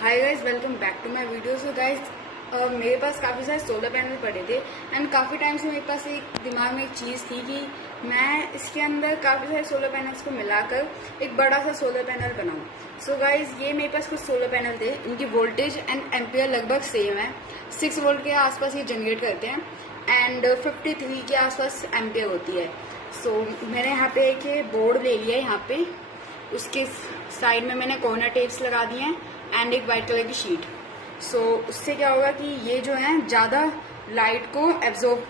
Hi guys, welcome back to my video. So guys, मेरे पास काफ़ी सारे सोलर पैनल पड़े थे एंड काफ़ी टाइम से मेरे पास एक दिमाग में एक चीज़ थी कि मैं इसके अंदर काफ़ी सारे सोलर पैनल्स को मिलाकर एक बड़ा सा सोलर पैनल बनाऊं। सो गाइज, ये मेरे पास कुछ सोलर पैनल थे। इनकी वोल्टेज एंड एम्पियर लगभग सेम है। 6 वोल्ट के आसपास ये जनरेट करते हैं एंड 53 के आसपास एम्पियर होती है। सो मैंने यहाँ पे एक ये बोर्ड ले लिया है। यहाँ पे उसके साइड में मैंने कॉर्नर टेप्स लगा दिए हैं एंड एक वाइट कलर की शीट। सो उससे क्या होगा कि ये जो है ज़्यादा लाइट को एब्जॉर्ब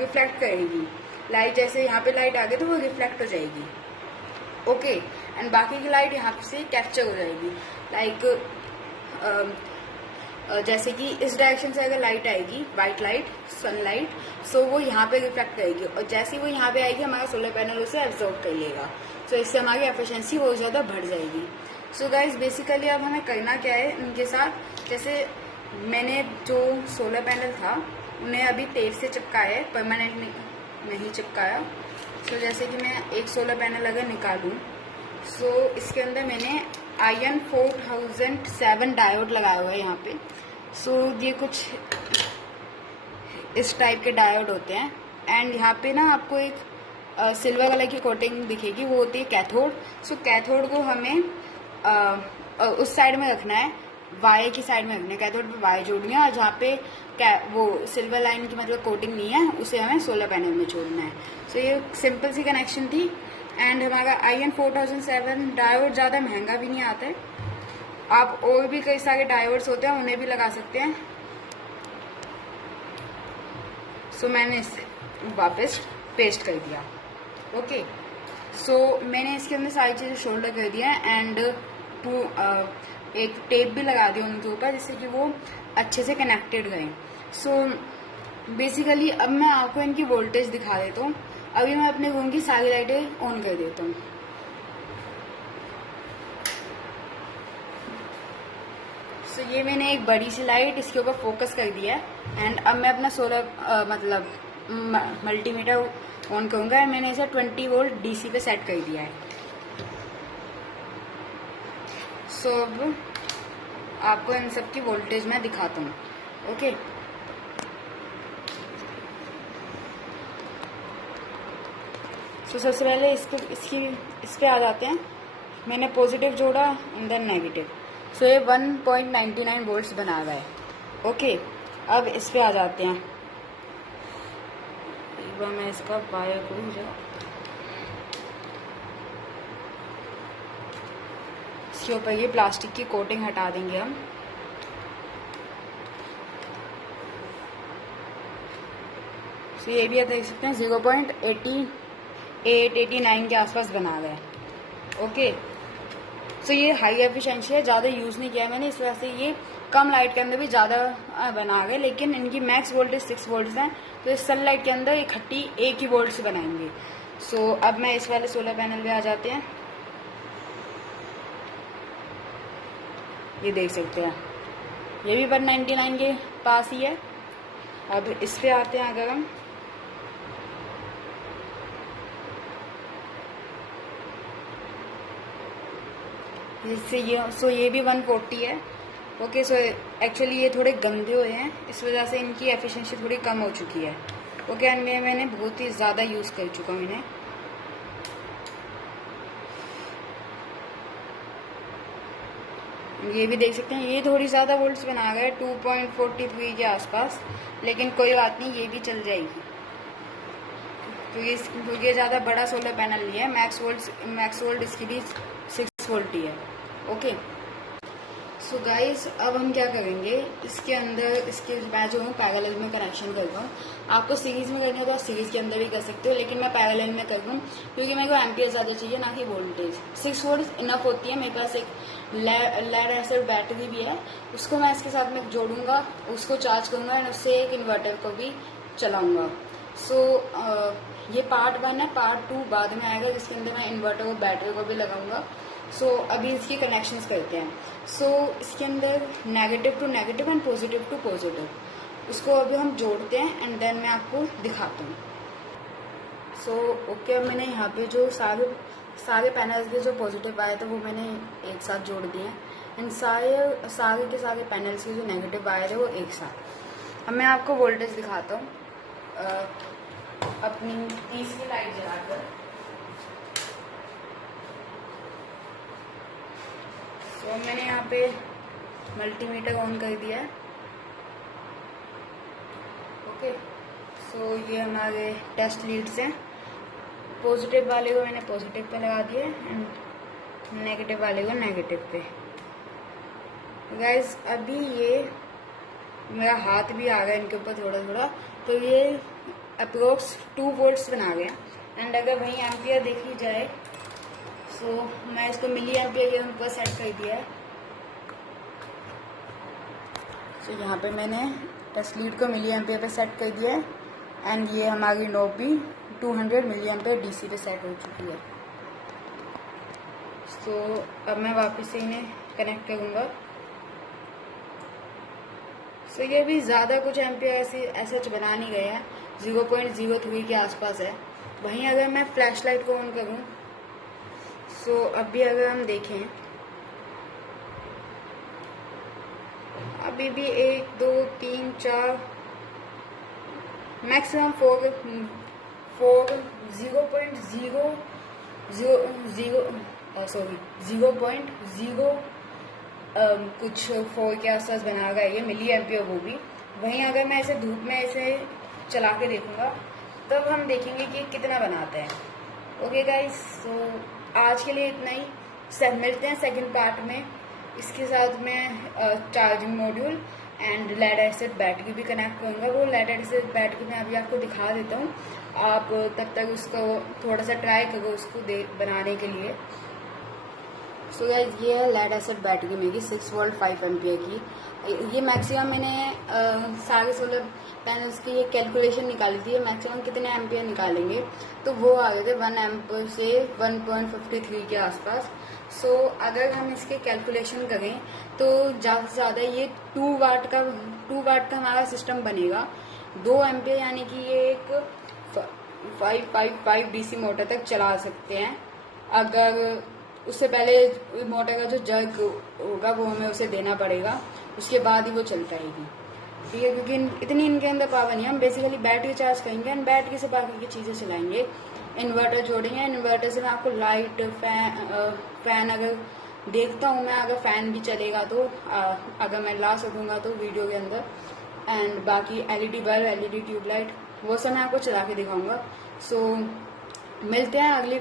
रिफ्लेक्ट करेगी। लाइट जैसे यहाँ पे लाइट आ गई तो वो रिफ्लेक्ट हो जाएगी, ओके। एंड बाकी की लाइट यहाँ से कैप्चर हो जाएगी। लाइक जैसे कि इस डायरेक्शन से अगर लाइट आएगी, वाइट लाइट, सनलाइट, सो वो यहाँ पे रिफ्लेक्ट करेगी और जैसे ही वो यहाँ पे आएगी हमारा सोलर पैनल उसे एब्जॉर्ब कर लेगा। सो इससे हमारी एफिशिएंसी बहुत ज़्यादा बढ़ जाएगी। सो गाइज, बेसिकली अब हमें करना क्या है इनके साथ। जैसे मैंने जो सोलर पैनल था उन्हें अभी टेप से चिपकाया है, परमानेंट नहीं चिपकाया। सो जैसे कि मैं एक सोलर पैनल अगर निकालूं, सो इसके अंदर मैंने IN 4007 डायोड लगाया हुआ है यहाँ पे। सो ये कुछ इस टाइप के डायोड होते हैं एंड यहाँ पे ना आपको एक सिल्वर कलर की कोटिंग दिखेगी, वो होती है कैथोड। सो कैथोड को हमें उस साइड में रखना है, वायर की साइड में रखना है। कैथोड पे वायर जोड़नी है और जहाँ पे वो सिल्वर लाइन की मतलब कोटिंग नहीं है उसे हमें सोलर पैनल में जोड़ना है। सो ये सिंपल सी कनेक्शन थी एंड हमारा IN 4007 डायोड ज़्यादा महंगा भी नहीं आता है। आप और भी कई सारे डायोड्स होते हैं उन्हें भी लगा सकते हैं। सो मैंने इसे वापस पेस्ट कर दिया, ओके। सो मैंने इसके अंदर सारी चीज़ें शोल्डर कर दिया एंड एक टेप भी लगा दिया उनके ऊपर जिससे कि वो अच्छे से कनेक्टेड रहे। सो बेसिकली अब मैं आपको इनकी वोल्टेज दिखा देता हूँ। अभी मैं अपने रूम की सारी लाइटें ऑन कर देता हूँ। सो ये मैंने एक बड़ी सी लाइट इसके ऊपर फोकस कर दिया है एंड अब मैं अपना सोलर मतलब मल्टीमीटर ऑन करूंगा एंड मैंने इसे 20 वोल्ट DC पे सेट कर दिया है। सो अब आपको इन सब की वोल्टेज मैं दिखाता हूँ, ओके। सो सबसे पहले इस पे आ जाते हैं। मैंने पॉजिटिव जोड़ा एंड देन नेगेटिव। सो ये 1.99 वोल्ट्स बना हुआ है, ओके। अब इस पे आ जाते हैं। एक बार मैं इसका वायर को इसके ऊपर ये प्लास्टिक की कोटिंग हटा देंगे हम। सो ये भी देख सकते हैं 0.8889 के आसपास बना हुआ है, ओके। सो ये हाई एफिशिएंसी है, ज़्यादा यूज़ नहीं किया मैंने, इस वजह से ये कम लाइट के अंदर भी ज़्यादा बना गए। लेकिन इनकी मैक्स वोल्टेज 6 वोल्ट्स हैं, तो इस सनलाइट के अंदर इकट्ठी एक ही वोल्ट से बनाएंगे। सो अब मैं इस वाले सोलर पैनल पे आ जाते हैं। ये देख सकते हैं ये भी 199 के पास ही है। अब इस पे आते हैं अगर हम, इससे ये भी 140 है, ओके। सो एक्चुअली ये थोड़े गंदे हुए हैं, इस वजह से इनकी एफिशिएंसी थोड़ी कम हो चुकी है, ओके। एंड मैंने बहुत ही ज़्यादा यूज़ कर चुका हूँ इन्हें। ये भी देख सकते हैं ये थोड़ी ज़्यादा वोल्ट्स बना गए 2.43 के आसपास, लेकिन कोई बात नहीं, ये भी चल जाएगी क्योंकि ये ज़्यादा बड़ा सोलर पैनल नहीं है। मैक्स वोल्ट इसकी भी 6 वोल्ट ही है, ओके। सो गाइस, अब हम क्या करेंगे, इसके अंदर मैं जो हूँ पैरेलल में कनेक्शन कर रहा हूँ। आपको सीरीज में करना हो तो आप सीरीज के अंदर भी कर सकते हो, लेकिन मैं पैरेलल में कर रहा हूँ क्योंकि मेरे को एम्पियर ज़्यादा चाहिए, ना कि वोल्टेज। 6 वोल्ट इनफ होती है। मेरे पास एक लेड एसिड बैटरी भी है, उसको मैं इसके साथ में जोड़ूंगा, उसको चार्ज करूँगा एंड उससे एक इन्वर्टर को भी चलाऊँगा। सो ये पार्ट 1 है। पार्ट 2 बाद में आएगा जिसके अंदर मैं इन्वर्टर और बैटरी को भी लगाऊंगा। सो अभी इसकी कनेक्शंस करते हैं। सो इसके अंदर negative to negative and positive to positive, उसको अभी हम जोड़ते हैं एंड देन मैं आपको दिखाता हूँ। सो ओके, मैंने यहाँ पे जो सारे पैनल्स के जो पॉजिटिव आए थे वो मैंने एक साथ जोड़ दिए हैं एंड सारे के सारे पैनल्स के जो नेगेटिव वायर है वो एक साथ। अब मैं आपको वोल्टेज दिखाता हूँ अपनी तीसरी लाइट जलाकर। तो मैंने यहाँ पे मल्टीमीटर ऑन कर दिया है। ओके, सो ये हमारे टेस्ट लीड्स हैं। पॉजिटिव वाले को मैंने पॉजिटिव पे लगा दिया एंड नेगेटिव वाले को नेगेटिव पे। गाइस अभी ये मेरा हाथ भी आ गया इनके ऊपर थोड़ा थोड़ा, तो ये अप्रोक्स 2 वोल्ट्स बना गया। एंड अगर वहीं एम्पियर देखी जाए सो मैं इसको मिली एम्पियर के ऊपर सेट कर दिया है। सो यहाँ पे मैंने टेस्ट लीड को मिली एम्पियर पे सेट कर दिया है एंड ये हमारी नोब भी 200 मिली एम्पियर डीसी पे सेट हो चुकी है। सो अब मैं वापस से इन्हें कनेक्ट करूँगा। सो ये भी ज़्यादा कुछ एम्पियर ऐसे बना नहीं गया है, 0.03 के आसपास है। वहीं अगर मैं फ्लैश लाइट को ऑन करूँ सो अभी अगर हम देखें अभी भी 1 2 3 4 मैक्सिमम 0.0 कुछ 4 के आसपास बना गया ये मिली एम्पियर वो भी। वहीं अगर मैं इसे धूप में ऐसे चला के देखूंगा तब हम देखेंगे कि कितना बनाता है। ओके गाइस, सो आज के लिए इतना ही। सब मिलते हैं सेकंड पार्ट में। इसके साथ मैं charging module and lead acid battery भी कनेक्ट करूँगा। वो लेड एसिड बैटरी मैं अभी आपको दिखा देता हूँ, आप तब तक उसको थोड़ा सा ट्राई करो उसको बनाने के लिए। सो गाइस ये है लेड एसिड बैटरी मेरी 6 वोल्ट 5 एम्पियर की। ये मैक्सिमम मैंने सारे सोलर पैनल्स की ये कैलकुलेशन निकाली थी, मैक्सिमम कितने एम्पियर निकालेंगे तो वो आ गए थे 1 एम्प से 1.53 के आसपास। सो अगर हम इसके कैलकुलेशन करें तो ज़्यादा से ज़्यादा ये 2 वाट का हमारा सिस्टम बनेगा। 2 एम्पियर यानी कि ये एक 555 डीसी मोटर तक चला सकते हैं। अगर उससे पहले मोटर का जो जग होगा वो हमें उसे देना पड़ेगा, उसके बाद ही वो चल पाएगी। ठीक है, क्योंकि इतनी इनके अंदर पावर नहीं है। हम बेसिकली बैटरी चार्ज करेंगे एंड बैटरी से बाकी की चीज़ें चलाएंगे। इन्वर्टर जोड़ेंगे, इन्वर्टर से मैं आपको लाइट फैन अगर देखता हूँ मैं, अगर फैन भी चलेगा तो अगर मैं ला सकूँगा तो वीडियो के अंदर। एंड बाकी एलईडी बल्ब, एलईडी ट्यूबलाइट वो सब मैं आपको चला के दिखाऊंगा। सो मिलते हैं अगली